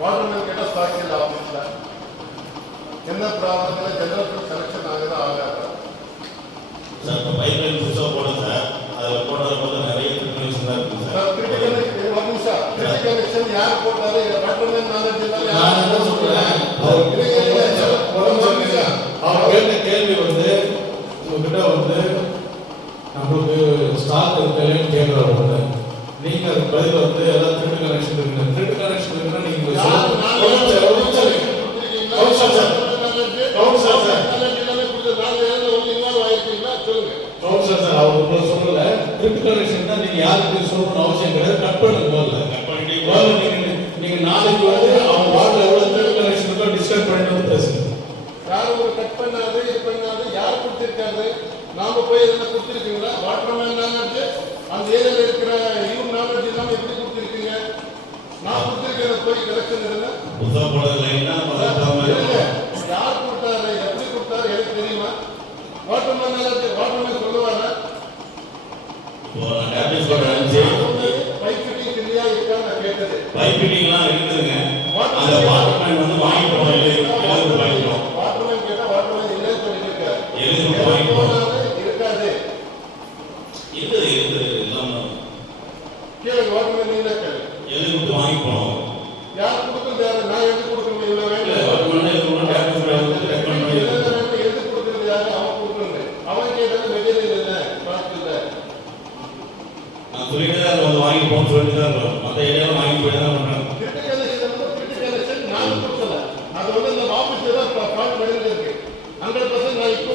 Waterman கேட்டால் stock இல்லை ஆஃபீஸில். என்ன ப்ராப்ளத்தில் ஜெனரேட்டர் கனெக்ஷன் ஆகுதா ஆகாதா? சார் இப்போ பைப் லைன் புதுசாக போடுங்க சார். அதில் போடுறது போது நிறைய கனெக்ஷன் தான் இருக்குது சார். கிரிட்டிக்கல் கனெக்ஷன் யார் போட்டாரு? வாட்டர்மேன் நாலேஜ் இல்லாமல் நான் என்ன சொல்கிறேன், அவர் கேட்ட கேள்வி வந்து உங்ககிட்ட வந்து நம்மளுக்கு ஸ்டாக் இருக்கலன்னு கேட்குற ஒன்று, நீங்கள் அது பதில் வந்து எல்லாம் த்ரெட் கனெக்ஷன் இருக்குங்க. த்ரெட் கனெக்ஷன் இருக்குன்னா நீங்கள் சார் அவர் உங்களை சொல்லல. த்ரெட் கனெக்ஷன் தான் நீங்கள் யாருக்கு சொல்லணும்னு அவசியம் கிடையாது. கட் பண்ணுங்க முதல்ல. நீங்கள் நாளைக்கு வந்து அவங்க வார்டில் எவ்வளோ த்ரெட் கனெக்ஷன் இருக்கோ டிஸ்கஸ் பண்ணிட்டு வந்து பேசுங்க. யாரும் ஒரு கட் பண்ணாது இது பண்ணாது யார் கொடுத்திருக்காரு? நாம போய் எதுனா கொடுத்துருக்கீங்களா? வாட்டர்மேன் நாலேஜ் அந்த ஏரியாவில் இருக்கிற இவர் நாலேஜ் இல்லாமல் எப்படி கொடுத்துருக்கீங்க? நான் கொடுத்துருக்கேன் போய் கலெக்ஷன் இல்லை. யார் கொடுத்தாரு, எப்படி கொடுத்தாரு எனக்கு தெரியுமா? வாட்டர்மேன் நாலேஜ் வாட்டர்மேன் சொல்லுவாங்க. பைப் ஃபிட்டிங் இல்லையா இருக்கா நான் கேட்டது. பைப் ஃபிட்டிங்லாம் இருக்குதுங்க. அந்த வாட்டர்மேன் வந்து வாங்கிட்டு போகிறோம். வாட்டர்மேன் கேட்டால் வாட்டர்மேன் இல்லைன்னு சொல்லிட்டு இருக்காரு. இருக்காது இருக்குது இல்லாமல் கேளுங்க. வாட்டர்மேன் இல்லை கேளு. எழுதி வாங்கி போனோம். யார் கொடுக்குறது? யாரு? நான் எழுதி கொடுக்கணும். இவ்வளோ வேணும் எழுதி கொடுக்குறது யாரு? அவன் கொடுக்குறது. அவன் கேட்டாலும் மெட்டீரியல் இல்லை, ஸ்டாக் இல்லை. நான் சொல்லிட்டு தான் வந்து வாங்கி போகணும்னு சொல்லிட்டு தான் இருக்கோம். மற்ற ஏரியாவில் வாங்கி போயிட்டு தான் பண்ணுறேன். கிரிட்டிக்கல் நான் கொடுக்கல. அது வந்து இந்த ஆஃபீஸில் தான் ஃபால்ட் பண்ணிட்டு இருக்கு. 100% நான் இப்போ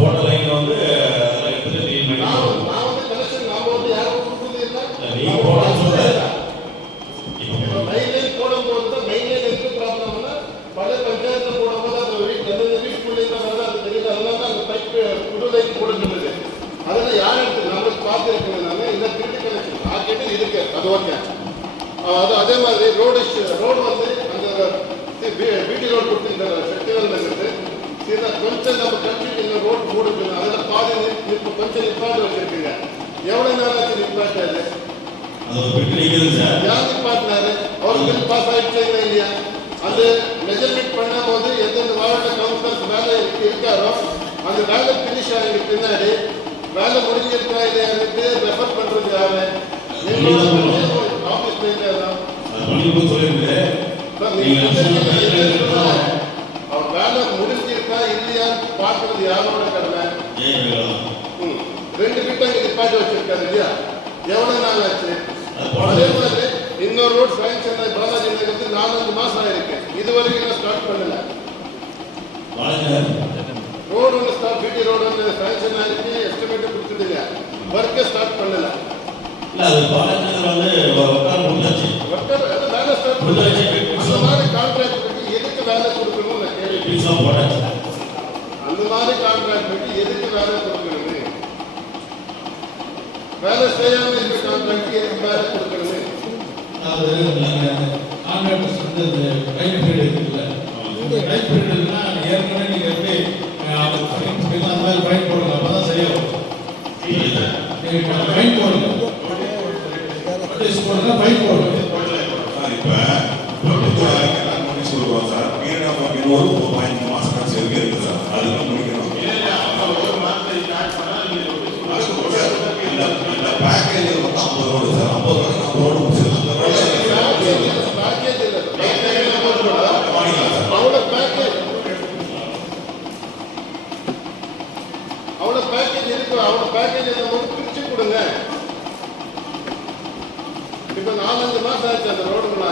போட்ட லைன் வந்து நான் வந்து கனெக்ஷன் நாம வந்து யாரும் கொடுக்குறது இல்லை. நீங்கள் போடணும்னு சொல்கிறேன். இப்போ மெயின் லைன் போடும்போது தான் மெயின் லைன் எதுக்கு ப்ராப்ளம்னா பல பஞ்சாயத்தில் போடும்போது அந்த எந்தெந்த வீட்டுக்குள்ளே இருந்தால் அது தெரியல. அதனால தான் அந்த பைப் புது லைன் போடுறது. அதெல்லாம் யார் எடுத்து நம்மளுக்கு பார்த்துருக்கேன். நான் இந்த கிரிட்டிக்கல் கனெக்ஷன் நான் கேட்டு இருக்கு. அது ஓகே. அது அதே மாதிரி ரோடு வந்து அந்த பிடி ரோடு கொடுத்து இந்த ஃபெஸ்டிவல் இருக்குது. சரி கொஞ்சம் நம்ம கம்ப்ளீட் இந்த ரோடு போடுது. அதில் பாதி இப்போ கொஞ்சம் நிப்பாட்டு வச்சிருக்குங்க. எவ்வளோ நேரம் ஆச்சு நிப்பாட்டு? யார் நிப்பாட்டினாரு? அவர் பில் பாஸ் ஆகிடுச்சா இல்லையா? அந்த மெஜர்மெண்ட் பண்ணும் போது எந்தெந்த மாவட்ட கவுன்சிலர்ஸ் வேலை இருக்காரோ அந்த வேலை பினிஷ் ஆகிட்டு பின்னாடி வேலை முடிஞ்சிருக்கா இல்லையான்னு ரெஃபர் பண்ணுறது யாரு? ஆஃபீஸ் அவர் வேலை முடிஞ்சிருக்கா இல்லையான்னு பார்க்கறது யாரோட கடமை? 2 கிட்ட நிப்பாட்டி வச்சிருக்காரு இல்லையா? எவ்வளவு நாள் ஆச்சு? அதே மாதிரி இன்னொரு ரோட் சாங்ஷன் பாலாஜி நகருக்கு 4-5 மாசம் ஆயிருக்கு. இது வரைக்கும் ஸ்டார்ட் பண்ணல. ரோடு ஒன்று ஸ்டார்ட் பிடி ரோடு ஒன்று சாங்ஷன் ஆயிருக்கு. எஸ்டிமேட் கொடுத்துடுங்க. ஒர்க்கை ஸ்டார்ட் பண்ணல. வேலை ஸ்டார்ட் பண்ணல. அந்த மாதிரி கான்ட்ராக்ட் பற்றி எதுக்கு வேலை கொடுக்கணும்னு நான் கேள்வி. அந்த மாதிரி கான்ட்ராக்ட் பற்றி எதுக்கு வேலை கொடுக்கணும்? வேலை செய்யாம இருக்க கான்ட்ராக்ட் எதுக்கு வேலை கொடுக்கணும்? அதாவது கான்ட்ராக்டர்ஸ் வந்து இந்த ரைட் பீரியட் இருக்குல்ல, இந்த ரைட் பீரியட்னா ஏற்கனவே நீங்கள் எப்படி அந்த மாதிரி ஃபைன் போடுங்க. அப்போ தான் செய்யும். ஃபைன் போடுங்க. நோட்டீஸ் போடுங்க, ஃபைன் போடுங்க. இப்போ நோட்டீஸ் கொடுக்குறோம் சார். இன்னொரு 5 மாதம் கழிச்சு இருக்கு சார். அதுதான் முடிக்கணும். இந்த பேக்கேஜ் வந்து 50 ரோடு சார். 50 ரோடு 40 ரோடு முடிச்சிருக்கோம். அவ்வளோ பேக்கேஜ் இருக்கு. அவ்வளோ பேக்கேஜ் நம்ம பிரிச்சு கொடுங்க. இப்போ 4-5 மாசம் ஆச்சு அந்த ரோடுங்களா?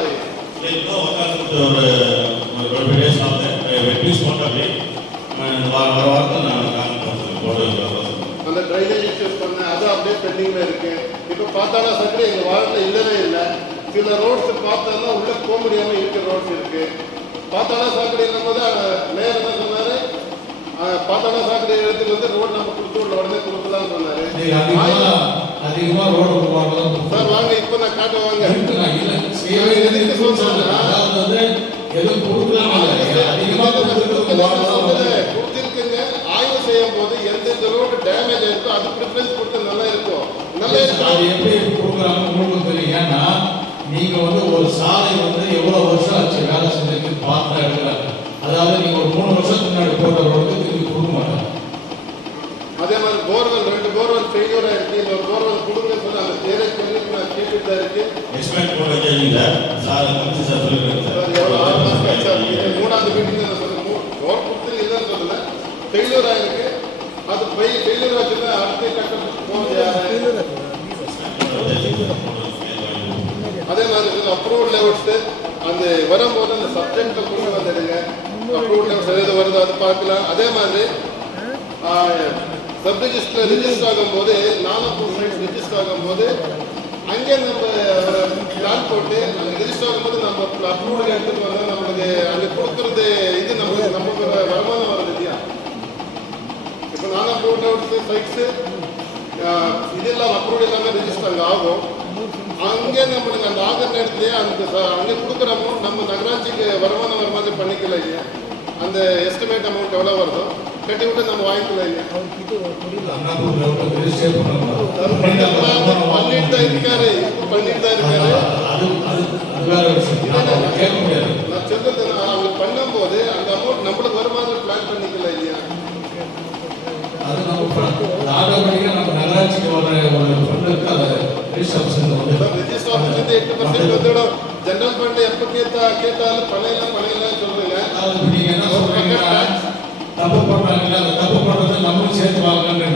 அந்த ட்ரைனேஜ் இஷ்யூஸ் பண்ண அது அப்படியே பெண்டிங்ல இருக்கு. இப்போ பார்த்தாலும் சக்கரை எங்கள் வார்டில் இல்லவே இல்லை. சில ரோட்ஸ் பார்த்தோம்னா உள்ளே போக முடியாமல் இருக்கிற ரோட்ஸ் இருக்கு. பார்த்தாலும் சாக்கடை இருக்கும்போது மேயர் என்ன சொன்னாரு? பார்த்தாலும் சாக்கடை இடத்துக்கு வந்து ரோடு நம்ம கொடுத்து உடனே கொடுக்கலாம்னு சொன்னாரு. அதிகமாக ரோடு உருவாக்கலாம் சார். வாங்க இப்போ நான் காட்டுவாங்க. கொடுத்துருக்குங்க. ஆய்வு செய்யும் போது எந்தெந்த ரோடு டேமேஜ் ஆயிருக்கோ அது ப்ரிஃபரன்ஸ் கொடுத்து நல்லா இருக்கும். நல்லா இருக்கும். எப்படி கொடுக்குறாங்க உங்களுக்கு தெரியும். ஏன்னா நீங்க போட்டவர்களுக்கு திருப்பி கொடுக்க மாட்டாங்க. அதே மாதிரி போர்வெல் 2 போர்வெல் ஃபெயிலியர் ஆயிருக்கு, இன்னொரு போர்வெல் கொடுங்கன்னு சொல்லி அந்த பேரை சொல்லி நான் கேட்டுட்டு தான் இருக்கு. எக்ஸ்பெக்ட் போட கேளுங்க சார் சார் சொல்லுங்க சார் எவ்வளோ 6 மாதம் ஆச்சா? இது 3வது மீட்டிங் தான் சொல்லுங்க. போர் கொடுத்து இல்லைன்னு சொல்லல, ஃபெயிலியர் ஆயிருக்கு. அது ஃபெயிலியர் ஆச்சுன்னா அடுத்த கட்டத்துக்கு போக. அதே மாதிரி அப்ரூவல் லெவல்ஸ் அந்த வரும்போது அந்த சப்ஜெக்டை கொண்டு வந்துடுங்க. அப்ரூவல் லெவல்ஸ் எது வருதோ அது பார்க்கலாம். அதே மாதிரி சப் ரிஜிஸ்டர் ஆகும்போது ரிஜிஸ்டர் ஆகும்போது அங்கே நம்ம பிளான் போட்டு அங்கே ரிஜிஸ்டர் ஆகும்போது நம்ம அப்ரூவல் எடுத்துட்டு வந்தால் நம்மளுக்கு அங்கே கொடுக்குறது இது நமக்கு வருமானம் வருது இல்லையா? இப்போ நான் அப்ரூவல் லெவல்ஸ் சைட்ஸு இதெல்லாம் அப்ரூவல் எல்லாமே ரிஜிஸ்டர் அங்கே ஆகும். அங்கே நம்மளுக்கு அந்த ஆகிற நேரத்துலேயே அங்கே கொடுக்குற அமௌண்ட் நம்ம நகராட்சிக்கு வருமானம் வர மாதிரி பண்ணிக்கல இல்லையா? அந்த எஸ்டிமேட் அமௌண்ட் எவ்வளோ வருதோ கட்டி விட்டு நம்ம வாங்கிக்கலாம் இல்லையா? பண்ணிட்டு தான் இருக்காரு. நான் சொல்றது அவங்க பண்ணும்போது அந்த அமௌண்ட் நம்மளுக்கு வர மாதிரி பிளான் பண்ணிக்கல இல்லையா? அது நம்ம நகராட்சிக்கு வர ஒரு ஃபண்ட் இருக்கு. அதை ரிஜிஸ்டர் ஆஃபீஸ்லேருந்து 8% வந்துடும். ஜெனரல் ஃபண்ட் எப்போ கேட்டாலும் பழையலாம் சொல்றீங்க. நீங்க என்ன சொல்றீங்கன்னா தப்பு பண்றாங்க, அந்த தப்பு பண்றது நம்மளும் சேர்த்து வாங்கன்னு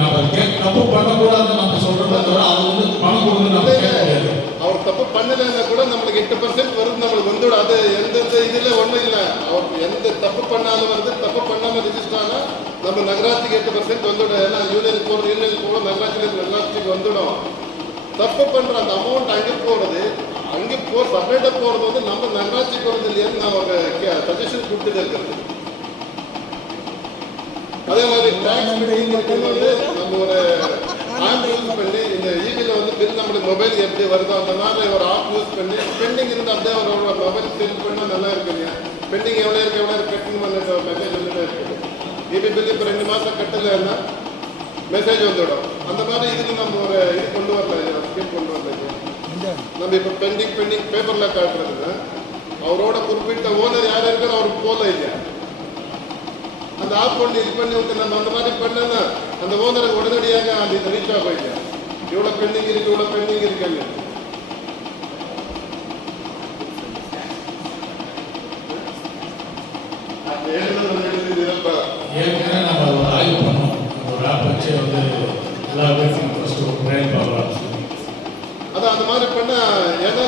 தப்பு பண்ணக்கூடாது நம்ம சொல்றதை தவிர அது வந்து பணம் கொடுத்து நம்ம கேட்க முடியாது. அவர் தப்பு பண்ணலைன்னா கூட நம்மளுக்கு 8% வருது, நம்மளுக்கு வந்துடும். அது எந்த இதில் ஒன்றும் இல்லை. அவர் எந்த தப்பு பண்ணாலும் வருது, தப்பு பண்ணாமல் ரிஜிஸ்டர் ஆனால் நம்ம நகராட்சிக்கு 8% வந்துடும். ஏன்னா யூனியன் கூட நகராட்சிக்கு வந்துடும். தப்பு பண்ணுற அந்த அமௌண்ட் அங்கே போகிறது, அங்கே செப்பரேட்டாக போகிறது வந்து நம்ம நகராட்சிக்கு வருது இல்லையான்னு நான் ஒரு சஜஷன் கொடுத்துட்டு இருக்கிறது. அதே மாதிரி டேக்ஸ் மீட்டிங் வந்து நம்ம ஒரு ஆப் யூஸ் பண்ணி இந்த இபியில் வந்து பில் நம்மளுக்கு மொபைல் எப்படி வருதோ அந்த மாதிரி ஒரு ஆப் யூஸ் பண்ணி பெண்டிங் இருந்து அப்படியே ஒரு மொபைல் செல் பண்ணால் நல்லா இருக்கு இல்லையா? பெண்டிங் எவ்வளோ இருக்கு கட்டுன்னு வந்துட்டு மெசேஜ் வந்துட்டே இருக்குது. இபி பில் இப்போ 2 மாதம் கட்டலைன்னா மெசேஜ் வந்துவிடும். அந்த மாதிரி இதுக்கு நம்ம ஒரு இது கொண்டு வரல, ஸ்கீம் கொண்டு வரல. நம்ம இப்போ பெண்டிங் பேப்பரில் காட்டுறதுன்னா அவரோட குறிப்பிட்ட ஓனர் யார் இருக்காரோ அவருக்கு போல இல்லையா? அந்த ஆப் கொண்டு இது பண்ணி விட்டு நம்ம அந்த மாதிரி பண்ணோன்னா அந்த ஓனருக்கு உடனடியாக அந்த இது ரீச் ஆகும் இல்லையா? இவ்வளோ பெண்டிங் இருக்கு, இவ்வளோ பெண்டிங் இருக்குன்னு. ஏற்கனவே நம்ம ஒரு ஆய்வு பண்ணோம். ஒரு ஆப் வச்சு வந்து எல்லா பேருக்கும் ஃபர்ஸ்ட் ஒரு ட்ரைன் பார்க்கலாம். அதான் அந்த மாதிரி பண்ணால் ஏன்னா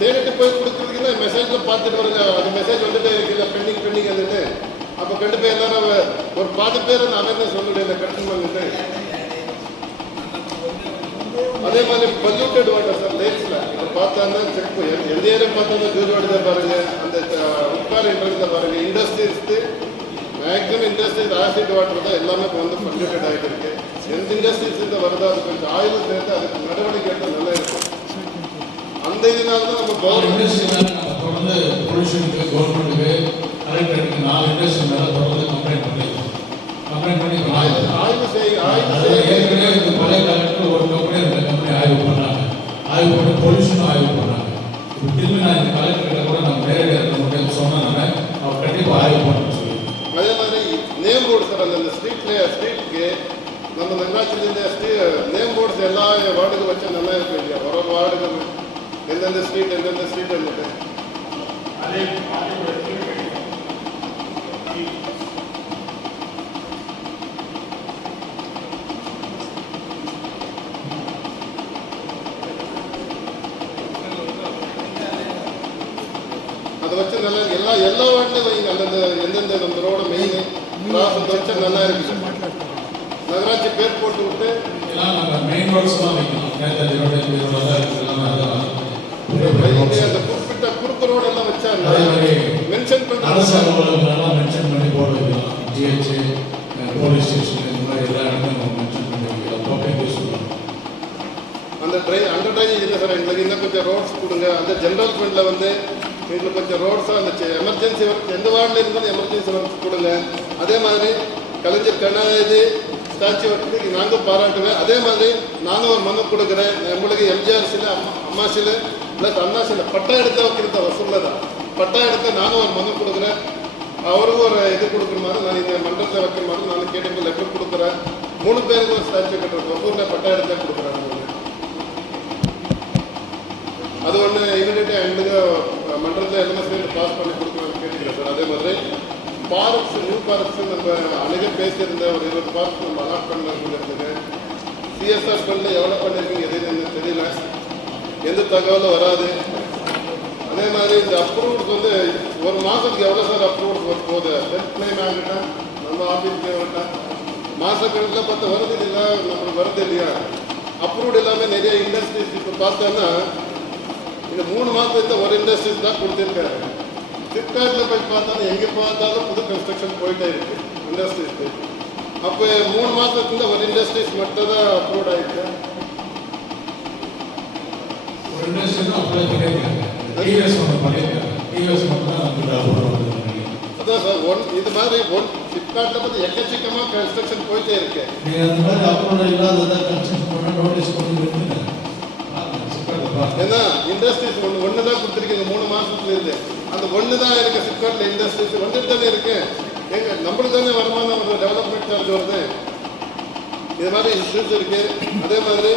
தேடிட்டு போய் கொடுக்குறதுக்குன்னா மெசேஜில் பார்த்துட்டு வருங்க. அது மெசேஜ் வந்துட்டே இருக்குல்ல, பெண்டிங் வந்துட்டு. அப்போ கண்டு போய் எல்லாரும் ஒரு 10 பேர் அந்த அவேர்னஸ் சொல்லிட்டு இந்த கட்டணம் பண்ணிட்டு. அதே மாதிரி பல்யூட்டட் வாட்டர் சார் லேக்ஸில் இப்போ பார்த்தாங்கன்னா செக் எந்த ஏரியா பார்த்தா ஜூஸ் வாட்டர் தான் பாருங்க, அந்த உட்கார் இன்ட்ரெஸ்ட் தான் பாருங்க. இண்டஸ்ட்ரீஸ்க்கு மேக்ஸிமம் இண்டஸ்ட்ரீஸ் ஆசிட் வாட்டர் தான் எல்லாமே இப்போ வந்து பல்யூட்டட் ஆகிட்டு இருக்கு. எந்த இண்டஸ்ட்ரீஸ் இந்த வருதோ அது கொஞ்சம் ஆய்வு சேர்த்து அதுக்கு நடவடிக்கை எடுத்தால் நல்லா இருக்கும். அந்த இதனால தான் நம்ம நம்ம தொடர்ந்து பொல்யூஷனுக்கு கவர்மெண்ட்டுக்கு கலெக்டருக்கு 4 இண்டஸ்ட்ரி மேலே தொடர்ந்து கம்ப்ளைண்ட் பண்ணி ஆய்வு ஏற்கனவே இந்த பழைய கலெக்டர் ஒரு கம்பெனி 2 கம்பெனி ஆய்வு பண்ணாங்க. ஆய்வு பண்ணி பொல்யூஷனும் ஆய்வு பண்ணாங்க. இப்போ திரும்பி நான் இந்த கலெக்டர்கிட்ட கூட நம்ம நேரடியாக இருக்க முடியாது சொன்னாங்க. அவர் கண்டிப்பாக ஆய்வு பண்ணணும்னு சொல்லி. அதே மாதிரி நேம் போர்டு சார் அந்த ஸ்ட்ரீட்டுக்கு நம்ம நகராட்சியிலேருந்து நேம் போர்ட்ஸ் எல்லா வார்டுக்கு வச்சா நல்லா இருக்கும் இல்லையா? ஒரு வார்டுக்கு எந்தெந்த ஸ்ட்ரீட் இருந்துட்டு அதை வச்சு நல்லா எல்லா வார்டுலையும் வைங்க. அந்தந்த எந்தெந்த நம்ம ரோட மெயின் கிராஸ் வச்சா நல்லா இருக்குது. நகராட்சி பேர் போட்டு விட்டு எல்லாம் நம்ம மெயின் ரோட்ஸ் தான் வைக்கணும். அந்த குறிப்பிட்ட குறுக்கு ரோடு எல்லாம் வச்சா மென்ஷன் பண்ணி மென்ஷன் பண்ணி போர்டு வைக்கலாம். ஜிஹெச், போலீஸ் ஸ்டேஷன் இந்த மாதிரி எல்லா இடத்தையும் மென்ஷன் பண்ணி வைக்கலாம். பப்ளிக் யூஸ் பண்ணலாம். அந்த அண்டர் ட்ரைனேஜ் இல்லை சார், எங்களுக்கு இன்னும் கொஞ்சம் ரோட்ஸ் கொடுங்க. அந்த ஜென்ரல் ஃபண்டில் வந்து எங்களுக்கு கொஞ்சம் ரோட்ஸாக அந்த எமர்ஜென்சி ஒர்க் எந்த வார்டில் இருந்தாலும் எமர்ஜென்சி ஒர்க் கொடுங்க. அதே மாதிரி கலைஞர் கருணாநிதி ஸ்டாச்சு ஒர்க்கு நாங்கள் பாராட்டுவேன். அதே மாதிரி நானும் ஒரு மனு கொடுக்குறேன். நம்மளுக்கு எம்ஜிஆர் சில அம்மா சில ப்ளஸ் அண்ணா சில பட்டா எடுத்த வைக்கிறத வசூலில் தான் பட்டா எடுத்து நானும் ஒரு மனு கொடுக்குறேன். அவருக்கும் ஒரு இது கொடுக்குற மாதிரி நான் இந்த மன்றத்தில் வைக்கிற மாதிரி நான் கேட்டு லெட்டர் கொடுக்குறேன். 3 பேருக்கு ஒரு ஸ்டாச்சு கட்டுறது ஒவ்வொரு பட்டா எடுத்தா கொடுக்குறேன். அது ஒன்று இமீடியட்டாக எங்களுக்கு மன்றத்தில் எல்லாம் சேர்ந்து பாஸ் பண்ணி கொடுக்கணும்னு கேட்டுக்கிறேன் சார். அதே மாதிரி பார்க்ஸ், நியூ பார்க்ஸ் நம்ம அன்றைக்கே பேசியிருந்த ஒரு 20 பார்க்ஸ் நம்ம அலாட் பண்ணலாம் சொல்லியிருந்தது. சிஎஸ்ஆர் ஃபண்டில் எவ்வளோ பண்ணியிருக்கீங்க எதுன்னு தெரியல, எந்த தகவலும் வராது. அதே மாதிரி இந்த அப்ரூவ்ஸ் வந்து ஒரு மாதத்துக்கு எவ்வளோ சார் அப்ரூவ்ஸ் வரப்போகுது? ஹெல்ப் கிளைம் ஆகிட்டேன் நம்ம ஆஃபீஸ்லேயே விட்டேன். மாதக்கணக்கில் பார்த்து வருது இல்லை, நம்மளுக்கு வருது இல்லையா? அப்ரூவ்டு எல்லாமே நிறைய இண்டஸ்ட்ரீஸ் இப்போ பார்த்தோன்னா இந்த 3 மாதத்துக்கு ஒரு இண்டஸ்ட்ரீஸ் தான் கொடுத்துருக்காரு. ஃப்ளிப்கார்ட்டில் போய் பார்த்தாலும் எங்கே பார்த்தாலும் புது கன்ஸ்ட்ரக்ஷன் போயிட்டே இருக்கு இண்டஸ்ட்ரீஸ்க்கு. அப்போ 3 மாதத்துல ஒரு இண்டஸ்ட்ரீஸ் மட்டும் தான் அப்ரூவ் ஆகிருக்கு. ஒரு இண்டஸ்ட்ரி தான் அப்ளை பண்ணியிருக்காங்க. டிவிஎஸ் ஒன்று பண்ணியிருக்காங்க. டிவிஎஸ் மட்டும் தான் அப்ரூவ் பண்ணியிருக்காங்க. அதான் சார் இது மாதிரி ஃப்ளிப்கார்ட்டில் பார்த்து எக்கச்சக்கமாக கன்ஸ்ட்ரக்ஷன் போயிட்டே இருக்கு. நீங்கள் அந்த மாதிரி அப்ரூவல் இல்லாததான் கன்ஸ்ட்ரக்ஷன் பண்ண நோட்டீஸ் பண்ணி விட்டுங்க. ஏன்னா இண்டஸ்ட்ரீஸ் ஒன்று தான் கொடுத்துருக்கீங்க 3 மாதத்துல இருந்து. அந்த ஒன்று தான் இருக்கு ஃப்ளிப்கார்ட்டில் இண்டஸ்ட்ரீஸ் வந்துட்டு தானே இருக்கு. நம்மளுக்கு தானே வருமானம் வருது, டெவலப்மெண்ட் சார்ஜ் வருது. இது மாதிரி இஷ்யூஸ் இருக்கு. அதே மாதிரி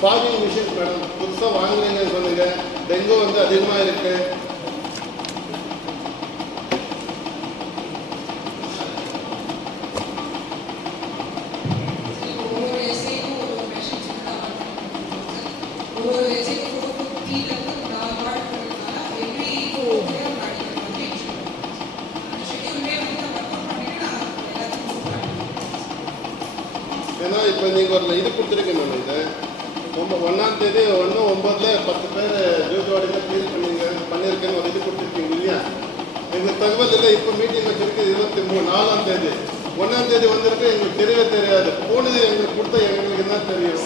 ஃபாகிங் மிஷின்ஸ் மேடம் புதுசாக வாங்கினீங்கன்னு சொன்னீங்க. டெங்கு வந்து அதிகமாக இருக்கு. ஏன்னா இப்போ நீங்கள் ஒரு இது கொடுத்துருக்கீங்க மேம். இது 1ஆம் தேதி 1/9 10 பேர் ஜூஜோடியில் க்ளீன் பண்ணியிருக்கேன்னு ஒரு இது கொடுத்துருக்கீங்க இல்லையா? எங்களுக்கு தகவல் இல்லை. இப்போ மீட்டிங் வச்சிருக்கு 4ஆம் தேதி. 1ஆம் தேதி வந்திருக்கு, எங்களுக்கு தெரியவே தெரியாது. போனது எங்களுக்கு கொடுத்தா எங்களுக்கு என்ன தெரியும்?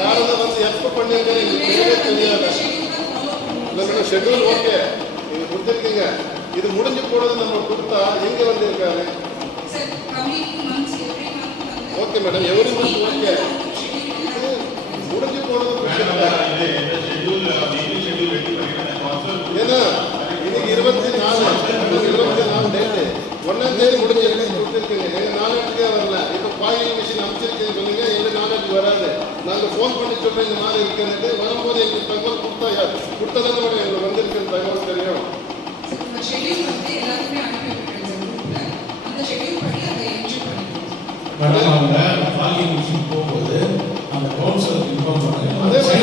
யாரெல்லாம் வந்து எப்போ பண்ணியிருக்காரு எங்களுக்கு தெரியவே தெரியாது. இல்லை மேடம் ஷெட்யூல் ஓகே நீங்கள் கொடுத்துருக்கீங்க. இது முடிஞ்சு போனது நம்ம கொடுத்தா எங்கே வந்திருக்காரு? Okay madam every month okay. முடிஞ்சு போனது ஏன்னா இன்னைக்கு 24 டேட்டு. 1ஆம் தேதி முடிஞ்சிருக்கு கொடுத்துருக்கீங்க. எங்கள் நாலேஜுக்கே வரல. இப்போ பாயிங் மிஷின் அமைச்சிருக்கேன்னு சொன்னீங்க, எங்கள் நாலேஜுக்கு வராது. நாங்கள் ஃபோன் பண்ணி சொல்கிறோம் இந்த மாதிரி இருக்குன்னு. வரும்போது எங்களுக்கு தகவல் கொடுத்ததானே மேடம் எங்களுக்கு வந்திருக்குன்னு தகவல் தெரியும். மேடம் அவங்க ஃபாகிங் மிஷின் போகும்போது அந்த கவுன்சிலர் இன்ஃபார்ம் பண்ணாங்க. அதே மாதிரி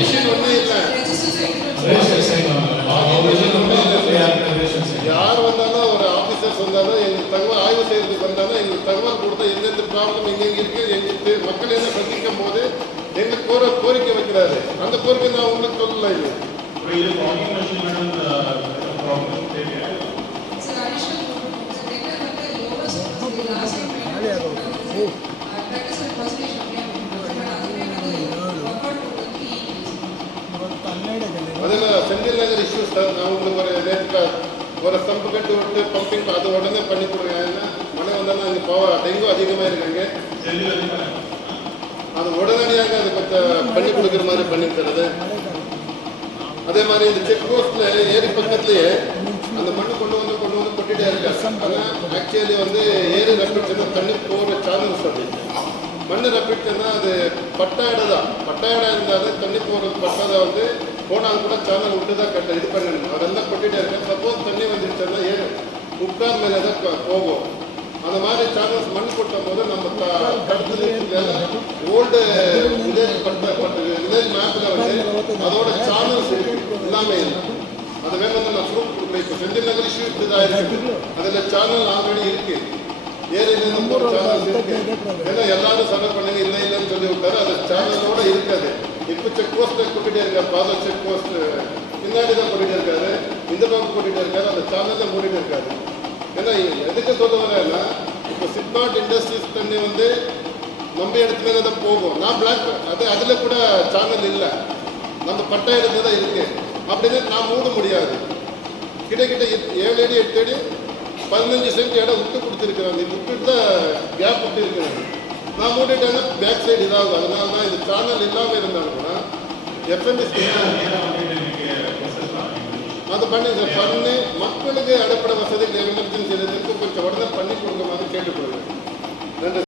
மிஷின் ஒன்றும் இல்லை. யார் வந்தாலும் ஒரு ஆஃபீஸர்ஸ் வந்தாலும் எங்களுக்கு தகவல் ஆய்வு செய்யறதுக்கு வந்தாலும் எங்களுக்கு தகவல் கொடுத்தா எந்தெந்த ப்ராப்ளம் எங்கெங்கே இருக்கு எங்களுக்கு மக்கள் என்ன சந்திக்கும் போது எங்களுக்கு கோரிக்கை வைக்கிறாரு. அந்த கோரிக்கை நான் உங்களுக்கு சொல்லல. இது அதே மாதிரி செந்தில் நகர் இஷ்யூஸ் சார். நான் உங்களுக்கு ஒரு சம்பு கட்டு விட்டு பம்பிங் அது உடனே பண்ணி கொடுங்க. ஏன்னா மழை வந்தாலும் அங்கே டெங்கு அதிகமாக இருக்காங்க. அது உடனடியாக அது கொஞ்சம் பண்ணி கொடுக்குற மாதிரி பண்ணி தருது. அதே மாதிரி இந்த செக் போஸ்ட்டில் ஏரி பக்கத்துலேயே அந்த மண்ணு கொண்டு வந்து கொட்டிகிட்டே இருக்காங்க. ஆனால் ஆக்சுவலி வந்து ஏரி ரப்பிட்ஸ்னா தண்ணி போகிற சேனல்ஸ் அது. மண் ரப்பிட்ஸ்னா அது பட்டா இடம் தான். பட்டா இடம் இருந்தாலும் தண்ணி போகிறது பட்டாதை வந்து போனால் கூட சேனல் விட்டு தான் இது பண்ணணும். அதெல்லாம் கொட்டிகிட்டே இருக்கேன். சப்போஸ் தண்ணி வந்துருச்சுன்னா ஏரி உட்கார் மேலே தான் போகும். அந்த மாதிரி சேனல்ஸ் மண் கொட்டும் போது நம்ம கடத்துல ஓல்டு வில்லேஜ் வில்லேஜ் மேப்பில் வந்து அதோட சேனல்ஸ் எல்லாமே இருக்கு. அது வேணும் நான் ப்ரூஃப் கொடுக்குறேன். இப்போ செந்தில் நகர் இஷ்யூ இதுதான் இருக்குது. அதில் சேனல் ஆல்ரெடி இருக்கு. ஏரியிலேருந்து போகிற சேனல்ஸ் இருக்கு. ஏன்னா எல்லாரும் சர்வே பண்ணுங்க இல்லைன்னு சொல்லி விட்டாரு. அது சேனலோட இருக்காது. இப்போ செக் போஸ்ட்டை கூட்டிகிட்டே இருக்காரு. பாதம் செக் போஸ்ட் பின்னாடி தான் கூட்டிகிட்டே இருக்காரு. இந்த பக்கம் கூட்டிகிட்டே இருக்காரு. அந்த சேனலை மூடிட்டு இருக்காரு. ஏன்னா எதுக்கு சொல்ல வரேன்னா இப்போ சிப்நாட் இண்டஸ்ட்ரீஸ் தண்ணி வந்து நம்ம இடத்துல தான் போகும். நான் பிளாக் அதில் கூட சேனல் இல்லை. நம்ம பட்டா இடத்துல தான் இருக்கு. அப்படின்னு நான் மூட முடியாது. கிட்ட 7 அடி 8 அடி 15 சென்ட் இடம் விட்டு கொடுத்துருக்குறாங்க. இது விட்டுட்டு தான் கேப் விட்டு இருக்கிறாங்க. நான் மூடிட்டேன்னா பேக் சைடு இதாகும். அதனால தான் இது சேனல் இல்லாமல் இருந்தாங்கன்னா எஃப்என்எஸ் அது பண்ணி சார் பண்ணி மக்களுக்கு அடிப்படை வசதி எமர்ஜென்சி கொஞ்சம் உடனே பண்ணி கொடுக்க மாதிரி கேட்டுக்கொள்கிறேன். நன்றி.